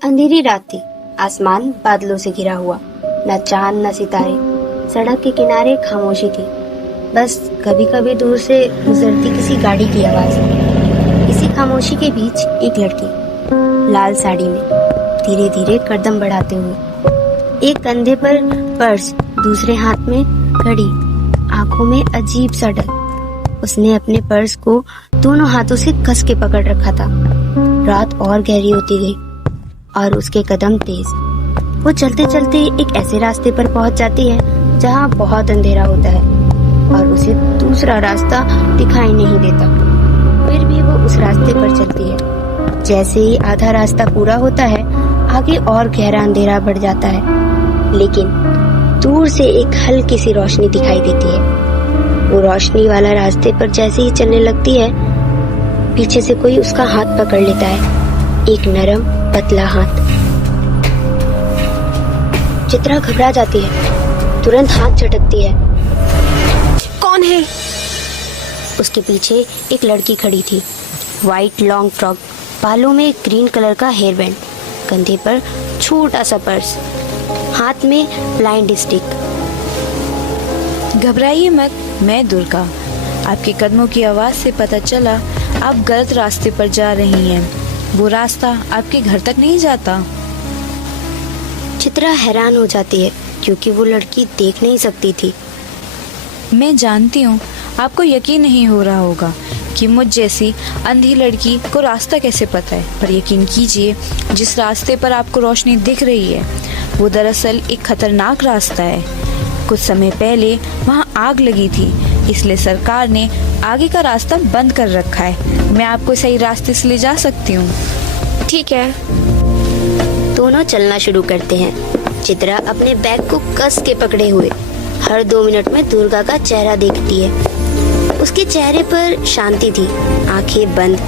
अंधेरी रात थी। आसमान बादलों से घिरा हुआ, न चांद न सितारे। सड़क के किनारे खामोशी थी, बस कभी कभी दूर से गुजरती किसी गाड़ी की आवाज। इसी खामोशी के बीच एक लड़की लाल साड़ी में धीरे धीरे कदम बढ़ाते हुए, एक कंधे पर पर्स, दूसरे हाथ में घड़ी, आंखों में अजीब सा डर। उसने अपने पर्स को दोनों हाथों से कस के पकड़ रखा था। रात और गहरी होती गई और उसके कदम तेज। वो चलते चलते एक ऐसे रास्ते पर पहुंच जाती है जहां बहुत अंधेरा होता है और उसे दूसरा रास्ता दिखाई नहीं देता। फिर भी वो उस रास्ते पर चलती है। जैसे ही आधा रास्ता पूरा होता है, आगे और गहरा अंधेरा बढ़ जाता है, लेकिन दूर से एक हल्की सी रोशनी दिखाई देती है। वो रोशनी वाला रास्ते पर जैसे ही चलने लगती है, पीछे से कोई उसका हाथ पकड़ लेता है, एक नरम पतला हाथ। चित्रा घबरा जाती है, तुरंत हाथ झटकती है। कौन है? उसके पीछे एक लड़की खड़ी थी, वाइट लॉन्ग फ्रॉक, बालों में ग्रीन कलर का हेयर बैंड, कंधे पर छोटा सा पर्स, हाथ में ब्लाइंड स्टिक। घबराइए मत, मैं दुर्गा। आपके कदमों की आवाज से पता चला आप गलत रास्ते पर जा रही हैं। वो रास्ता आपके घर तक नहीं जाता। चित्रा हैरान हो जाती है क्योंकि वो लड़की देख नहीं सकती थी। मैं जानती हूँ आपको यकीन नहीं हो रहा होगा कि मुझ जैसी अंधी लड़की को रास्ता कैसे पता है, पर यकीन कीजिए, जिस रास्ते पर आपको रोशनी दिख रही है वो दरअसल एक खतरनाक रास्ता है। कुछ समय पहले वहाँ आग लगी थी, इसलिए सरकार ने आगे का रास्ता बंद कर रखा है। मैं आपको सही रास्ते से ले जा सकती हूँ। ठीक है। दोनों चलना शुरू करते हैं। चित्रा अपने बैग को कस के पकड़े हुए हर 2 मिनट में दुर्गा का चेहरा देखती है। उसके चेहरे पर शांति थी, आंखें बंद,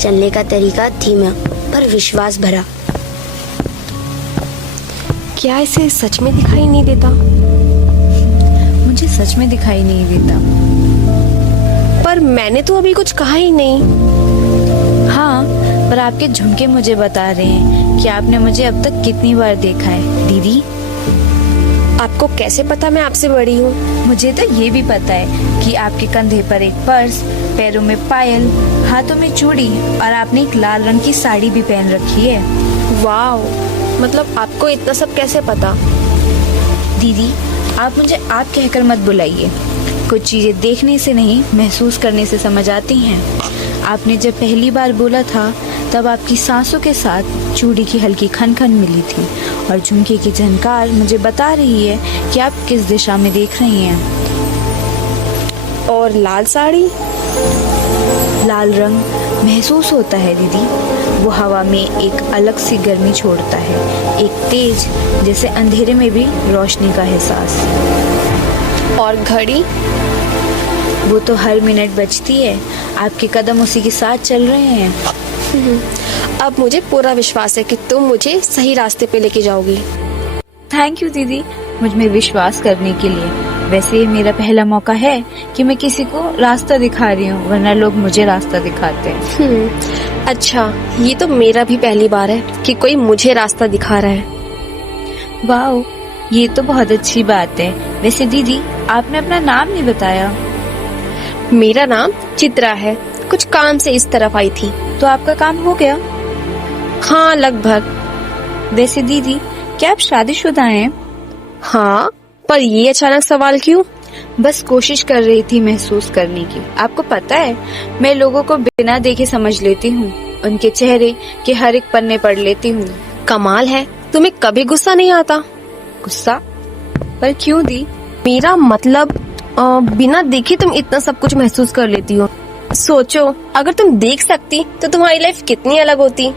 चलने का तरीका धीमा पर विश्वास भरा। क्या इसे सच में दिखाई नहीं देता? मुझे सच में दिखाई नहीं देता। पर मैंने तो अभी कुछ कहा ही नहीं। हाँ, पर आपके झुमके मुझे बता रहे हैं कि आपने मुझे अब तक कितनी बार देखा है। दीदी, आपको कैसे पता मैं आपसे बड़ी हूँ? मुझे तो ये भी पता है कि आपके कंधे पर एक पर्स, पैरों में पायल, हाथों में चूड़ी और आपने एक लाल रंग की साड़ी भी पहन रखी है। वाव, मतलब आपको इतना सब कैसे पता? दीदी, आप मुझे आप कहकर मत बुलाइए। कुछ चीजें देखने से नहीं, महसूस करने से समझ आती हैं। आपने जब पहली बार बोला था तब आपकी सांसों के साथ चूड़ी की हल्की खनखन मिली थी और झुमके की झनकार मुझे बता रही है कि आप किस दिशा में देख रही हैं। और लाल साड़ी? लाल रंग महसूस होता है दीदी, वो हवा में एक अलग सी गर्मी छोड़ता है, एक तेज, जैसे अंधेरे में भी रोशनी का एहसास। और घड़ी? वो तो हर मिनट बजती है, आपके कदम उसी के साथ चल रहे हैं। अब मुझे पूरा विश्वास है कि तुम मुझे सही रास्ते पे लेके जाओगी। थैंक यू दीदी, मुझ में विश्वास करने के लिए। वैसे ये मेरा पहला मौका है कि मैं किसी को रास्ता दिखा रही हूँ, वरना लोग मुझे रास्ता दिखाते हैं। अच्छा, ये तो मेरा भी पहली बार है कि कोई मुझे रास्ता दिखा रहा है। वाओ, ये तो बहुत अच्छी बात है। वैसे दीदी, आपने अपना नाम नहीं बताया। मेरा नाम चित्रा है, कुछ काम से इस तरफ आई थी। तो आपका काम हो गया? हाँ, लगभग। वैसे दीदी, क्या आप शादीशुदा हैं? हाँ, पर ये अचानक सवाल क्यों? बस कोशिश कर रही थी महसूस करने की। आपको पता है, मैं लोगों को बिना देखे समझ लेती हूँ, उनके चेहरे के हर एक पन्ने पढ़ लेती हूँ। कमाल है, तुम्हें कभी गुस्सा नहीं आता? गुस्सा? पर क्यों दी? मेरा मतलब बिना देखे तुम इतना सब कुछ महसूस कर लेती हो। सोचो, अगर तुम देख सकती तो तुम्हारी लाइफ कितनी अलग होती।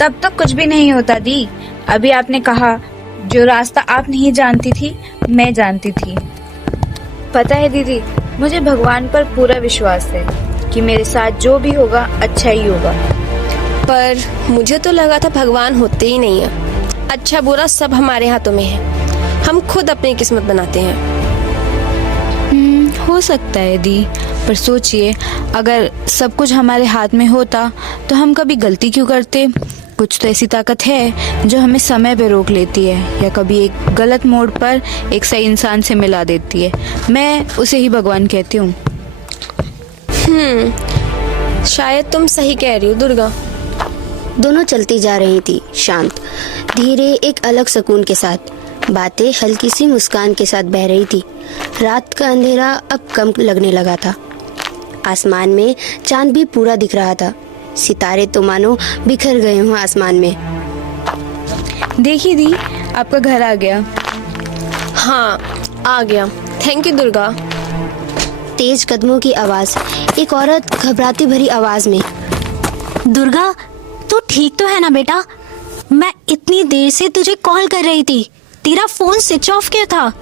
तब तो कुछ भी नहीं होता दी। अभी आपने कहा, जो रास्ता आप नहीं जानती थी, मैं जानती थी। पता है दीदी, मुझे भगवान पर पूरा विश्वास है कि मेरे साथ जो भी होगा अच्छा ही होगा। पर मुझे तो लगा था भगवान होते ही नहीं है। अच्छा बुरा सब हमारे हाथों में है, हम खुद अपनी किस्मत बनाते हैं। हो सकता है दी, पर सोचिए, अगर सब कुछ हमारे हाथ में होता तो हम कभी गलती क्यों करते? कुछ तो ऐसी ताकत है जो हमें समय पे रोक लेती है या कभी एक गलत मोड़ पर एक सही इंसान से मिला देती है। मैं उसे ही भगवान कहती हूँ। शायद तुम सही कह रही हो दुर्गा। दोनों चलती जा रही थी, शांत, धीरे, एक अलग सुकून के साथ। बातें हल्की सी मुस्कान के साथ बह रही थी। रात का अंधेरा अब कम लगने लगा था। आसमान में चांद भी पूरा दिख रहा था। सितारे तो मानो बिखर गए हों आसमान में। देखिए दी, आपका घर आ गया। हाँ, आ गया। Thank you Durga. तेज कदमों की आवाज, एक औरत घबराती भरी आवाज में। दुर्गा, तू ठीक तो है ना बेटा? मैं इतनी देर से तुझे कॉल कर रही थी, तेरा फोन स्विच ऑफ क्यों था?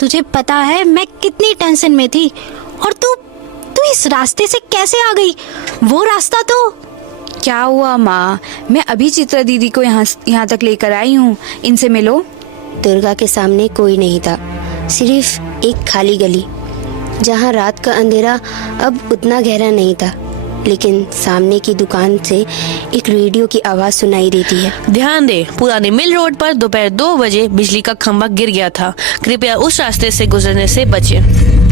तुझे पता है मैं कितनी टेंशन में थी। और तू इस रास्ते से कैसे आ गई? वो रास्ता तो। क्या हुआ माँ? मैं अभी चित्रा दीदी को यहाँ तक लेकर आई हूँ, इनसे मिलो। दुर्गा के सामने कोई नहीं था, सिर्फ एक खाली गली जहाँ रात का अंधेरा अब उतना गहरा नहीं था, लेकिन सामने की दुकान से एक रेडियो की आवाज सुनाई देती है। ध्यान दे, पुराने मिल रोड पर दोपहर 2 बजे बिजली का खंभा गिर गया था। कृपया उस रास्ते से गुजरने से बचें।